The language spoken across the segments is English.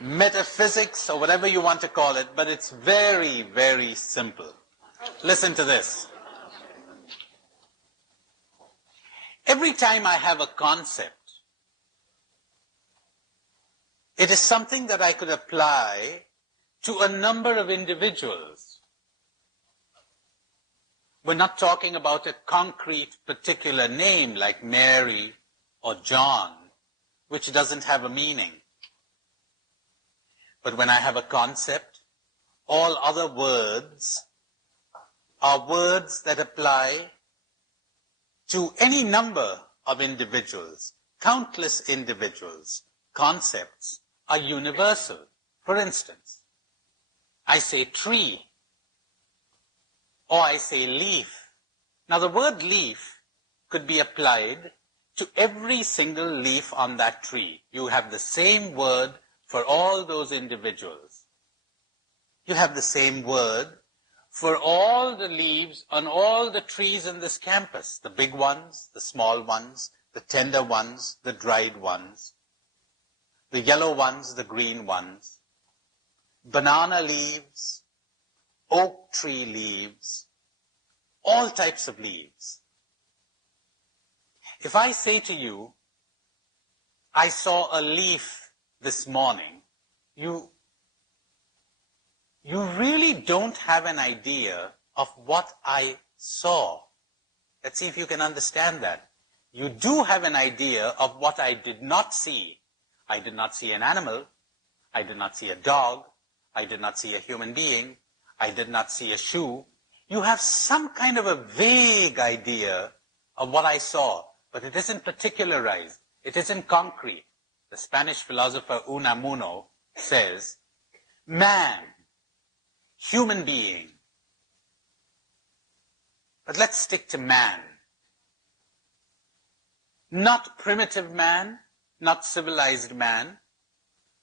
metaphysics or whatever you want to call it, but it's very, very simple. Listen to this. Every time I have a concept, it is something that I could apply to a number of individuals. We're not talking about a concrete particular name like Mary or John, which doesn't have a meaning. But when I have a concept, all other words are words that apply to any number of individuals, countless individuals. Concepts are universal. For instance, I say tree, or I say leaf. Now the word leaf could be applied to every single leaf on that tree. You have the same word for all those individuals. You have the same word for all the leaves on all the trees in this campus, the big ones, the small ones, the tender ones, the dried ones, the yellow ones, the green ones, banana leaves, oak tree leaves, all types of leaves. If I say to you, I saw a leaf this morning, you really don't have an idea of what I saw. Let's see if you can understand that. You do have an idea of what I did not see. I did not see an animal. I did not see a dog. I did not see a human being. I did not see a shoe. You have some kind of a vague idea of what I saw, but it isn't particularized. It isn't concrete. The Spanish philosopher Unamuno says, man, human being. But let's stick to man. Not primitive man, not civilized man,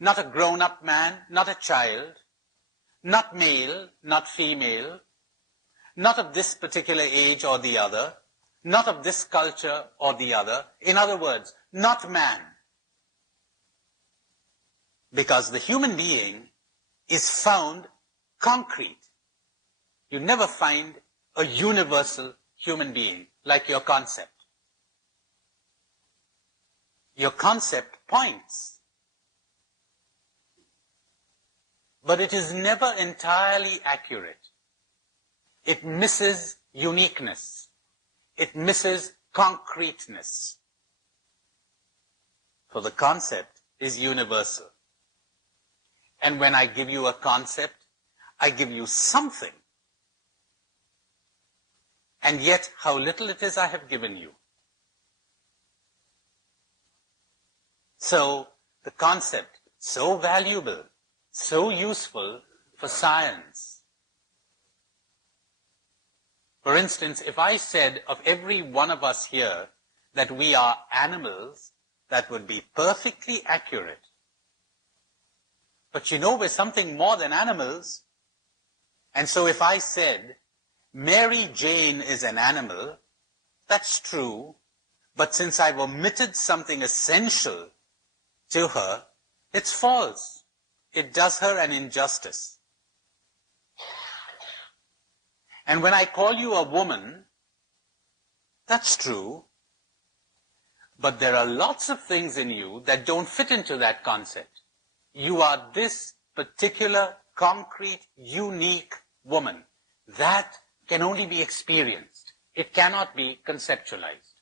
not a grown-up man, not a child, not male, not female, not of this particular age or the other, not of this culture or the other. In other words, not man. Because the human being is found concrete. You never find a universal human being like your concept. Your concept points. But it is never entirely accurate. It misses uniqueness. It misses concreteness. For the concept is universal. And when I give you a concept, I give you something. And yet, how little it is I have given you. So, the concept, so valuable, so useful for science. For instance, if I said of every one of us here that we are animals, that would be perfectly accurate. But you know, we're something more than animals. And so if I said, Mary Jane is an animal, that's true. But since I've omitted something essential to her, it's false. It does her an injustice. And when I call you a woman, that's true. But there are lots of things in you that don't fit into that concept. You are this particular, concrete, unique woman. That can only be experienced. It cannot be conceptualized.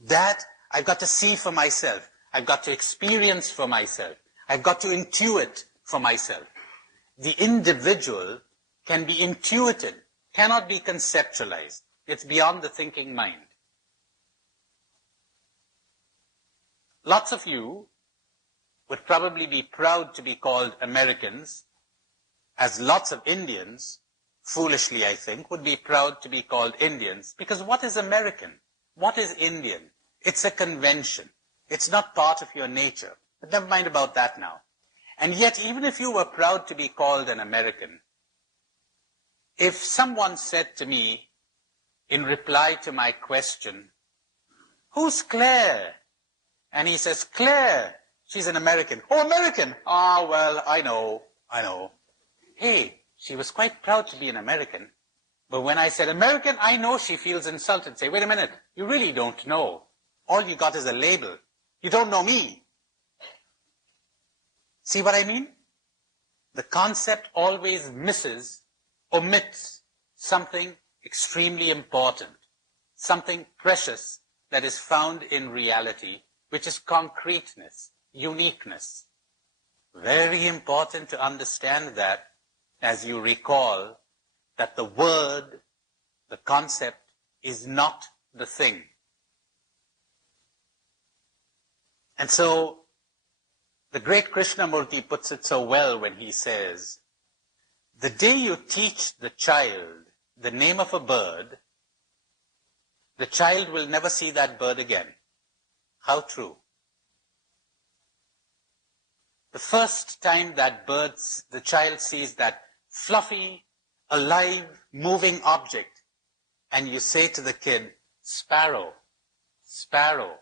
That I've got to see for myself. I've got to experience for myself. I've got to intuit for myself. The individual can be intuited, cannot be conceptualized. It's beyond the thinking mind. Lots of you would probably be proud to be called Americans, as lots of Indians, foolishly I think, would be proud to be called Indians. Because what is American? What is Indian? It's a convention. It's not part of your nature. But never mind about that now. And yet, even if you were proud to be called an American, if someone said to me, in reply to my question, who's Claire? And he says, Claire, she's an American. Oh, American? Ah, well, I know. Hey, she was quite proud to be an American. But when I said American, I know, she feels insulted. Say, wait a minute, you really don't know. All you got is a label. You don't know me. See what I mean? The concept always omits something extremely important, something precious that is found in reality, which is concreteness, uniqueness. Very important to understand that as you recall that the word, the concept, is not the thing. And so, the great Krishnamurti puts it so well when he says, the day you teach the child the name of a bird, the child will never see that bird again. How true. The first time that the child sees that fluffy, alive, moving object, and you say to the kid, sparrow, sparrow.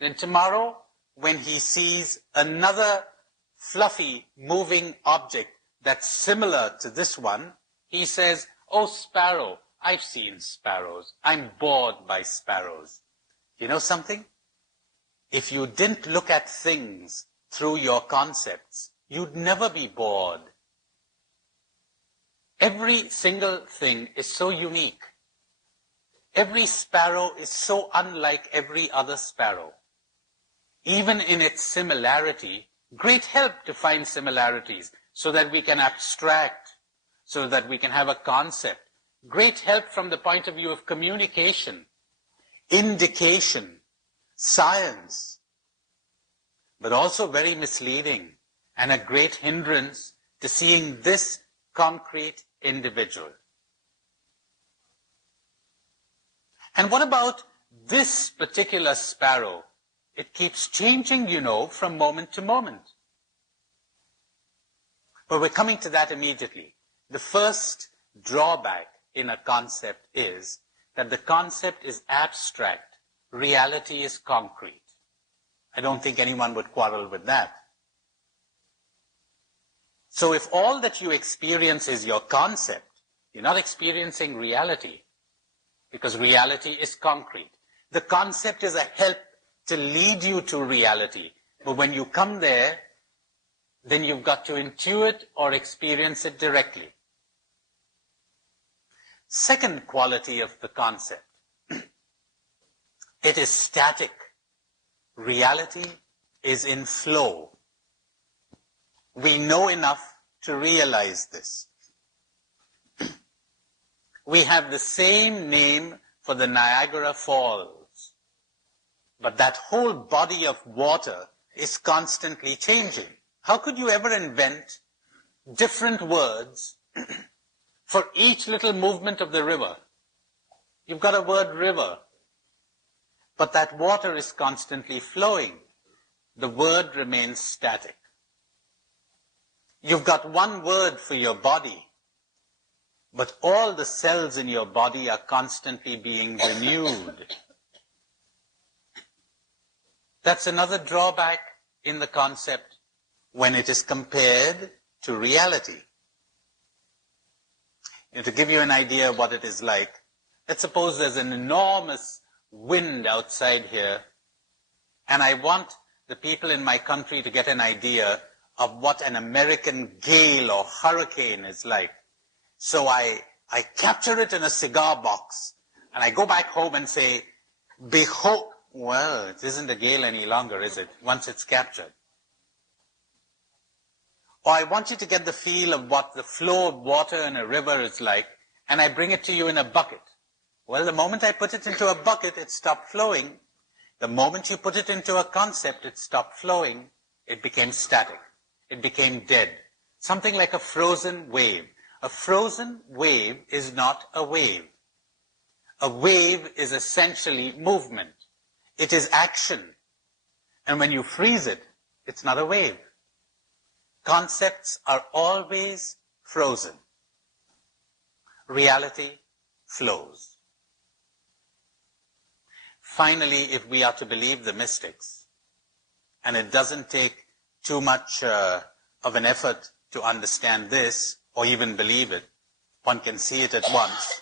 Then tomorrow, when he sees another fluffy, moving object that's similar to this one, he says, oh, sparrow, I've seen sparrows. I'm bored by sparrows. You know something? If you didn't look at things through your concepts, you'd never be bored. Every single thing is so unique. Every sparrow is so unlike every other sparrow. Even in its similarity, great help to find similarities so that we can abstract, so that we can have a concept. Great help from the point of view of communication, indication, science, but also very misleading and a great hindrance to seeing this concrete individual. And what about this particular sparrow? It keeps changing, from moment to moment. But we're coming to that immediately. The first drawback in a concept is that the concept is abstract. Reality is concrete. I don't think anyone would quarrel with that. So if all that you experience is your concept, you're not experiencing reality, because reality is concrete. The concept is a help to lead you to reality. But when you come there, then you've got to intuit or experience it directly. Second quality of the concept, it is static. Reality is in flow. We know enough to realize this. We have the same name for the Niagara Falls, but that whole body of water is constantly changing. How could you ever invent different words for each little movement of the river? You've got a word river, but that water is constantly flowing. The word remains static. You've got one word for your body, but all the cells in your body are constantly being renewed. That's another drawback in the concept when it is compared to reality. To give you an idea of what it is like, let's suppose there's an enormous wind outside here, and I want the people in my country to get an idea of what an American gale or hurricane is like. So I capture it in a cigar box, and I go back home and say, behold, well, it isn't a gale any longer, is it, once it's captured? Or I want you to get the feel of what the flow of water in a river is like, and I bring it to you in a bucket. Well, the moment I put it into a bucket, it stopped flowing. The moment you put it into a concept, it stopped flowing. It became static. It became dead. Something like a frozen wave. A frozen wave is not a wave. A wave is essentially movement. It is action. And when you freeze it, it's not a wave. Concepts are always frozen. Reality flows. finally, if we are to believe the mystics, and it doesn't take too much of an effort to understand this, or even believe it, one can see it at once.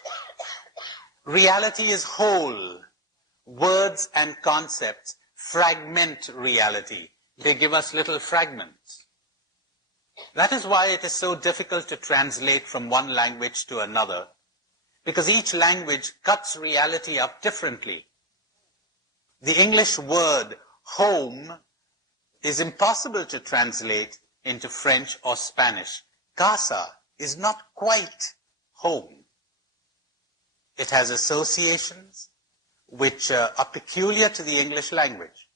Reality is whole. Words and concepts fragment reality. They give us little fragments. That is why it is so difficult to translate from one language to another, because each language cuts reality up differently. The English word home is impossible to translate into French or Spanish. Casa is not quite home. It has associations which are peculiar to the English language.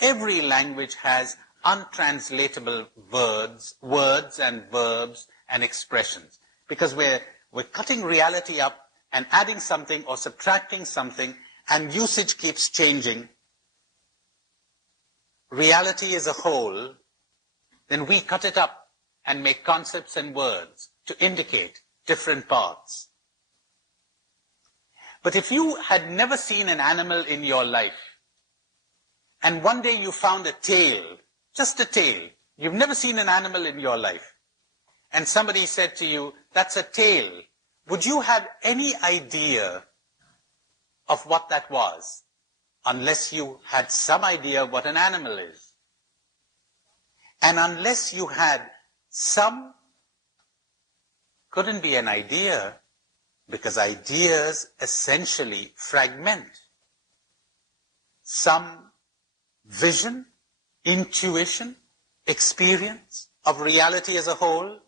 Every language has untranslatable words and verbs and expressions, because we're cutting reality up and adding something or subtracting something, and usage keeps changing. Reality is a whole, then we cut it up and make concepts and words to indicate different parts. But if you had never seen an animal in your life, and one day you found a tail, just a tail, you've never seen an animal in your life, and somebody said to you, that's a tail, would you have any idea of what that was, unless you had some idea what an animal is? And unless you had some, couldn't be an idea, because ideas essentially fragment. Some vision, intuition, experience of reality as a whole.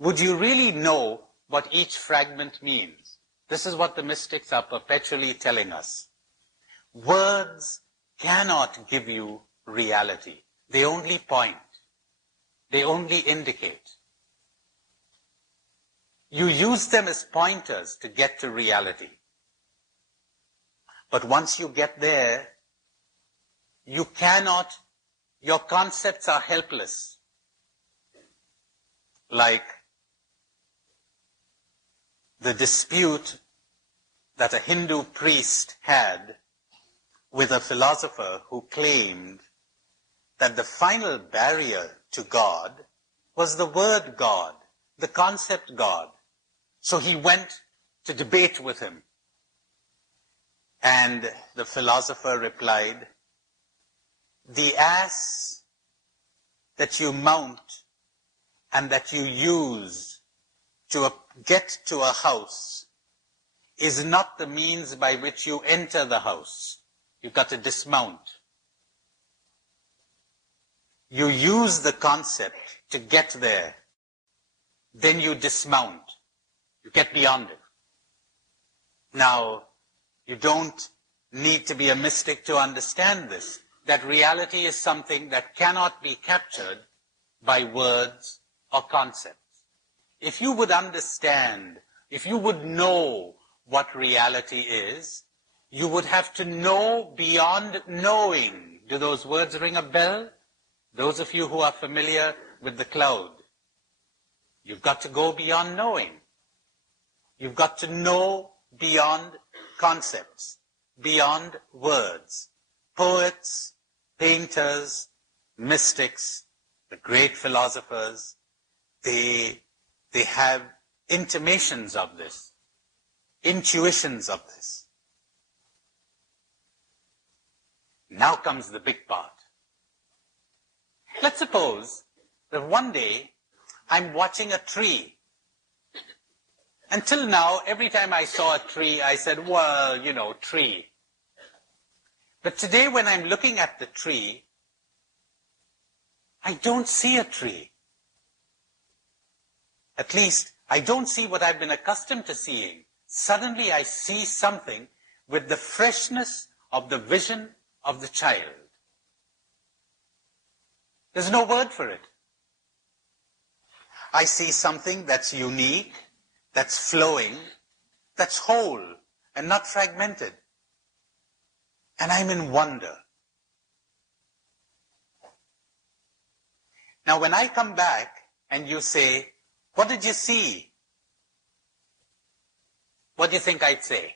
Would you really know what each fragment means? This is what the mystics are perpetually telling us. Words cannot give you reality. They only point. They only indicate. You use them as pointers to get to reality. But once you get there, you cannot, your concepts are helpless. Like the dispute that a Hindu priest had with a philosopher who claimed that the final barrier to God was the word God, the concept God. So he went to debate with him. And the philosopher replied, the ass that you mount and that you use to get to a house is not the means by which you enter the house. You've got to dismount. You use the concept to get there. Then you dismount. You get beyond it. Now, you don't need to be a mystic to understand this, that reality is something that cannot be captured by words or concepts. If you would understand, if you would know what reality is, you would have to know beyond knowing. Do those words ring a bell? Those of you who are familiar with the cloud, you've got to go beyond knowing. You've got to know beyond concepts, beyond words. Poets, painters, mystics, the great philosophers, they have intimations of this, intuitions of this. Now comes the big part. Let's suppose that one day I'm watching a tree. Until now, every time I saw a tree, I said, well, you know, tree. But today when I'm looking at the tree, I don't see a tree. At least, I don't see what I've been accustomed to seeing. Suddenly I see something with the freshness of the vision of the child. There's no word for it. I see something that's unique, that's flowing, that's whole and not fragmented. And I'm in wonder. Now when I come back and you say, what did you see? What do you think I'd say?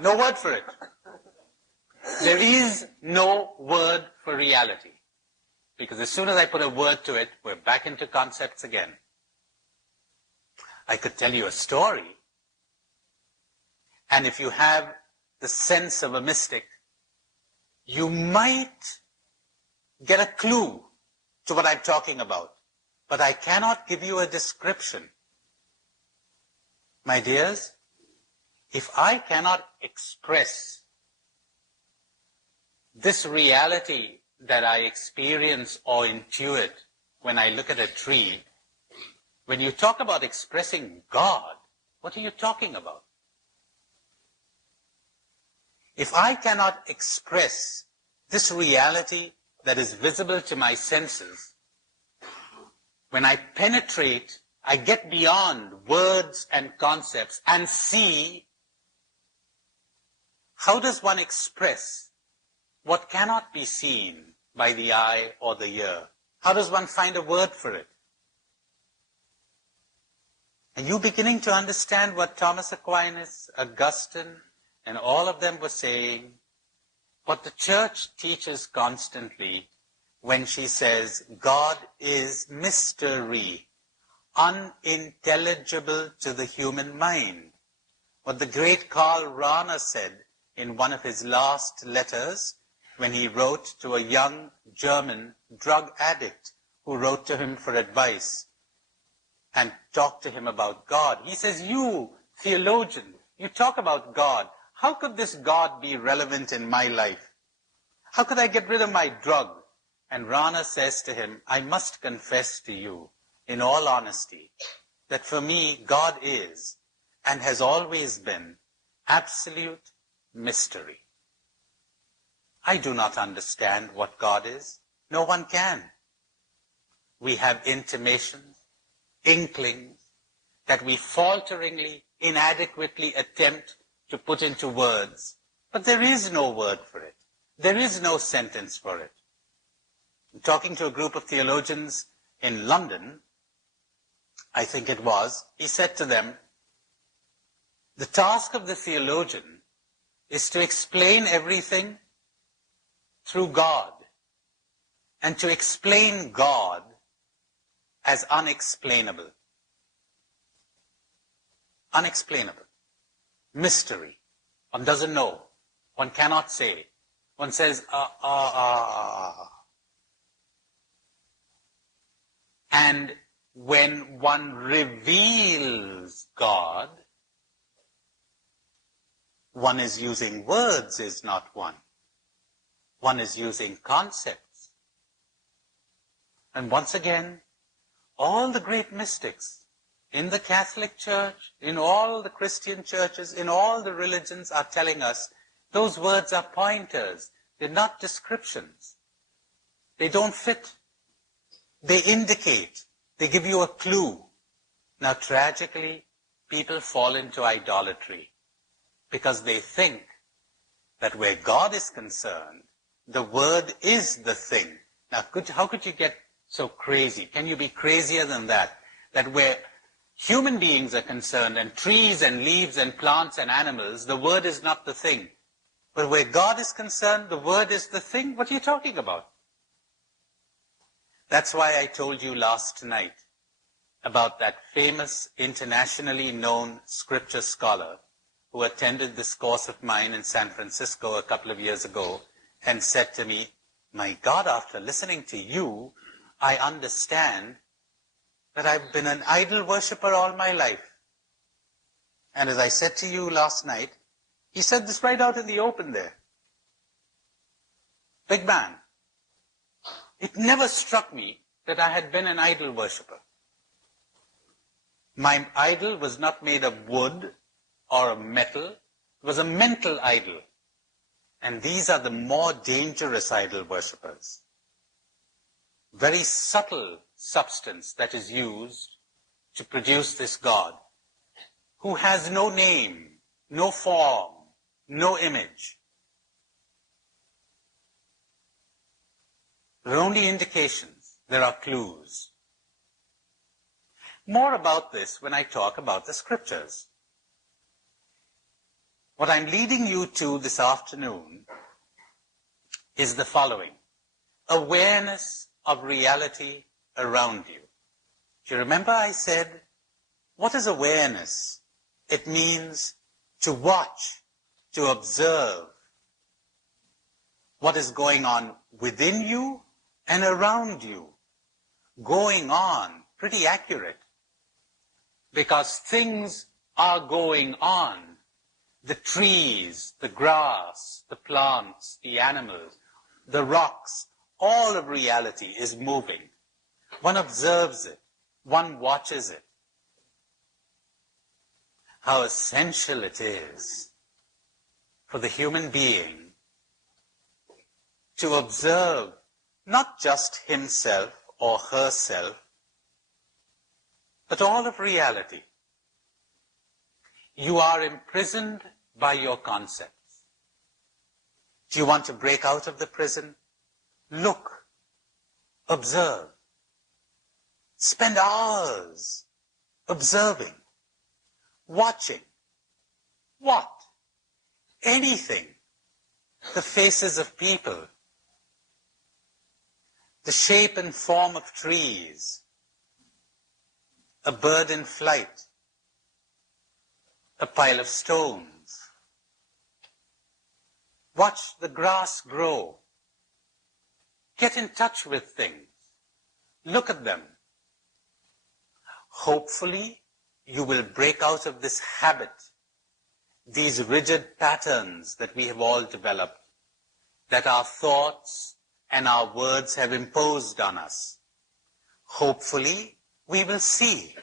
No word for it. There is no word for reality. Because as soon as I put a word to it, we're back into concepts again. I could tell you a story, and if you have the sense of a mystic, you might get a clue to what I'm talking about. But I cannot give you a description. My dears, if I cannot express this reality that I experience or intuit when I look at a tree, when you talk about expressing God, what are you talking about? If I cannot express this reality that is visible to my senses, when I penetrate, I get beyond words and concepts and see, how does one express what cannot be seen by the eye or the ear? How does one find a word for it? Are you beginning to understand what Thomas Aquinas, Augustine, and all of them were saying? What the church teaches constantly when she says God is mystery, unintelligible to the human mind. What the great Karl Rahner said in one of his last letters when he wrote to a young German drug addict who wrote to him for advice and talked to him about God. He says, you, theologian, you talk about God. How could this God be relevant in my life? How could I get rid of my drug? And Rahner says to him, I must confess to you, in all honesty, that for me, God is, and has always been, absolute mystery. I do not understand what God is. No one can. We have intimations, inklings, that we falteringly, inadequately attempt to put into words. But there is no word for it. There is no sentence for it. Talking to a group of theologians in London, I think it was, he said to them, the task of the theologian is to explain everything through God, and to explain God as unexplainable. Unexplainable. Mystery. One doesn't know. One cannot say. One says, And when one reveals God, one is using words, is not one. One is using concepts. And once again, all the great mystics in the Catholic Church, in all the Christian churches, in all the religions are telling us those words are pointers. They're not descriptions. They don't fit. They indicate. They give you a clue. Now, tragically, people fall into idolatry because they think that where God is concerned, the word is the thing. Now, how could you get so crazy? Can you be crazier than that? That where human beings are concerned, and trees and leaves and plants and animals, the word is not the thing. But where God is concerned, the word is the thing. What are you talking about? That's why I told you last night about that famous, internationally known scripture scholar who attended this course of mine in San Francisco a couple of years ago and said to me, my God, after listening to you, I understand that I've been an idol worshiper all my life. And as I said to you last night, he said this right out in the open there. Big man. It never struck me that I had been an idol worshiper. My idol was not made of wood or of metal. It was a mental idol. And these are the more dangerous idol worshippers. Very subtle substance that is used to produce this God, who has no name, no form, no image. There are only indications. There are clues. More about this when I talk about the scriptures. What I'm leading you to this afternoon is the following: awareness of reality around you. Do you remember I said, what is awareness? It means to watch, to observe what is going on within you and around you. Going on, pretty accurate, because things are going on. The trees, the grass, the plants, the animals, the rocks, all of reality is moving. One observes it. One watches it. How essential it is for the human being to observe not just himself or herself, but all of reality. You are imprisoned by your concepts. Do you want to break out of the prison? Look, observe. Spend hours observing, watching. What? Anything. The faces of people, the shape and form of trees, a bird in flight, a pile of stones. Watch the grass grow. Get in touch with things. Look at them. Hopefully, you will break out of this habit, these rigid patterns that we have all developed, that our thoughts and our words have imposed on us. Hopefully, we will see.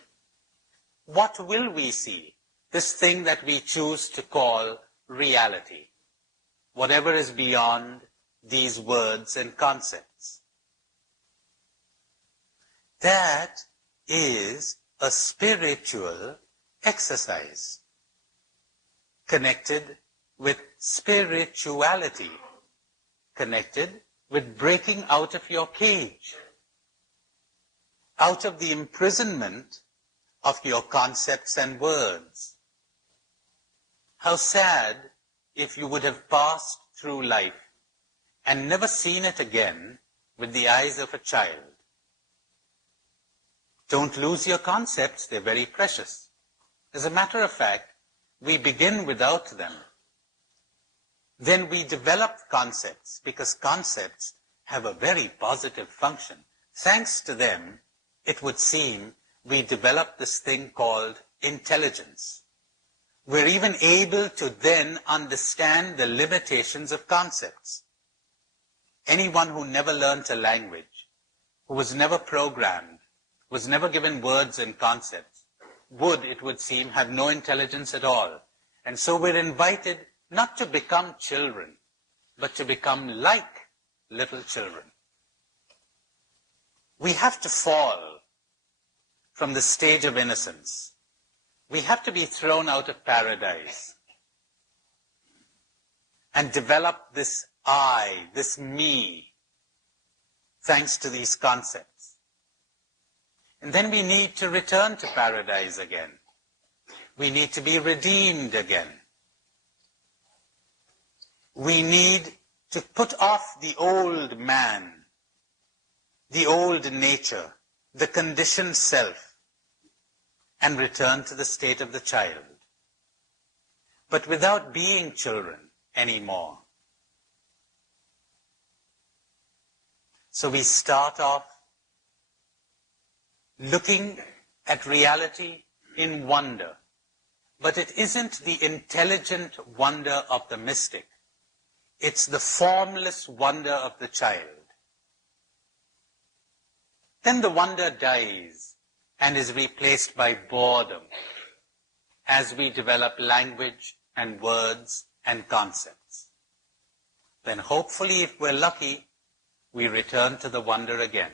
What will we see? This thing that we choose to call reality. Whatever is beyond these words and concepts. That is a spiritual exercise connected with spirituality, connected with breaking out of your cage, out of the imprisonment of your concepts and words. How sad if you would have passed through life and never seen it again with the eyes of a child. Don't lose your concepts, they're very precious. As a matter of fact, we begin without them. Then we develop concepts, because concepts have a very positive function. Thanks to them, it would seem, we develop this thing called intelligence. We're even able to then understand the limitations of concepts. Anyone who never learnt a language, who was never programmed, was never given words and concepts, would, it would seem, have no intelligence at all. And so we're invited not to become children, but to become like little children. We have to fall from the stage of innocence. We have to be thrown out of paradise and develop this I, this me, thanks to these concepts. And then we need to return to paradise again. We need to be redeemed again. We need to put off the old man, the old nature, the conditioned self, and return to the state of the child. But without being children anymore. So we start off looking at reality in wonder. But it isn't the intelligent wonder of the mystic. It's the formless wonder of the child. Then the wonder dies and is replaced by boredom as we develop language and words and concepts. Then hopefully, if we're lucky, we return to the wonder again.